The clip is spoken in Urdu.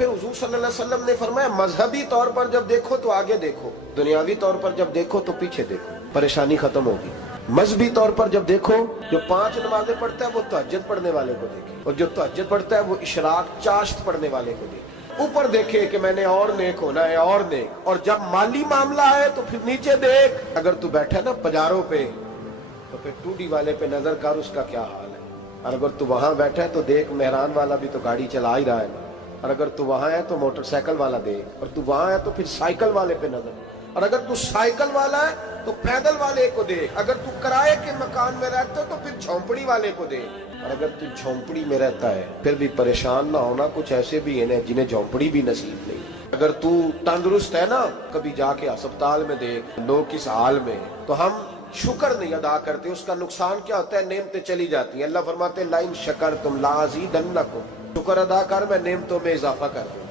پھر حضور صلی اللہ علیہ وسلم نے فرمایا مذہبی طور پر جب دیکھو تو آگے دیکھو، دنیاوی طور پر جب دیکھو تو پیچھے دیکھو، پریشانی ختم ہوگی۔ مذہبی طور پر جب دیکھو، جو 5 نمازیں پڑھتا ہے وہ تہجد پڑھنے والے کو دیکھے، اور جو تہجد پڑھتا ہے وہ اشراق چاشت پڑھنے والے کو دیکھے۔ اوپر دیکھے کہ میں نے اور نیک ہونا ہے، اور نیک، اور جب مالی معاملہ ہے تو پھر نیچے دیکھ۔ اگر تو بیٹھا ہے نا پجاروں پہ تو پھر ٹوڈی والے پہ نظر کر، اس کا کیا حال ہے۔ اور اگر تو وہاں بیٹھا ہے تو دیکھ مہران والا بھی تو گاڑی چلا ہی رہا ہے نا، اور اگر تو وہاں ہے تو موٹر سائیکل والا دیکھ، اور تو وہاں ہے تو پھر سائیکل والے پہ نظر، اور اگر تو سائیکل والا ہے تو پیدل والے کو دیکھ، اگر تو کرائے کے مکان میں رہتا ہے تو پھر جھونپڑی والے کو دیکھ، اور اگر تو جھونپڑی میں رہتا ہے پھر بھی پریشان نہ ہونا، کچھ ایسے بھی ہیں جنہیں جھونپڑی بھی نصیب نہیں۔ اگر تو تندرست ہے نا، کبھی جا کے اسپتال میں دیکھ لوگ کس حال میں، تو ہم شکر نہیں ادا کرتے، اس کا نقصان کیا ہوتا ہے، نعمتیں چلی جاتی ہیں۔ اللہ فرماتے ہیں لَئِن شَكَرْتُمْ لَأَزِيدَنَّكُمْ، شکر ادا کر میں نعمتوں میں اضافہ کر دوں۔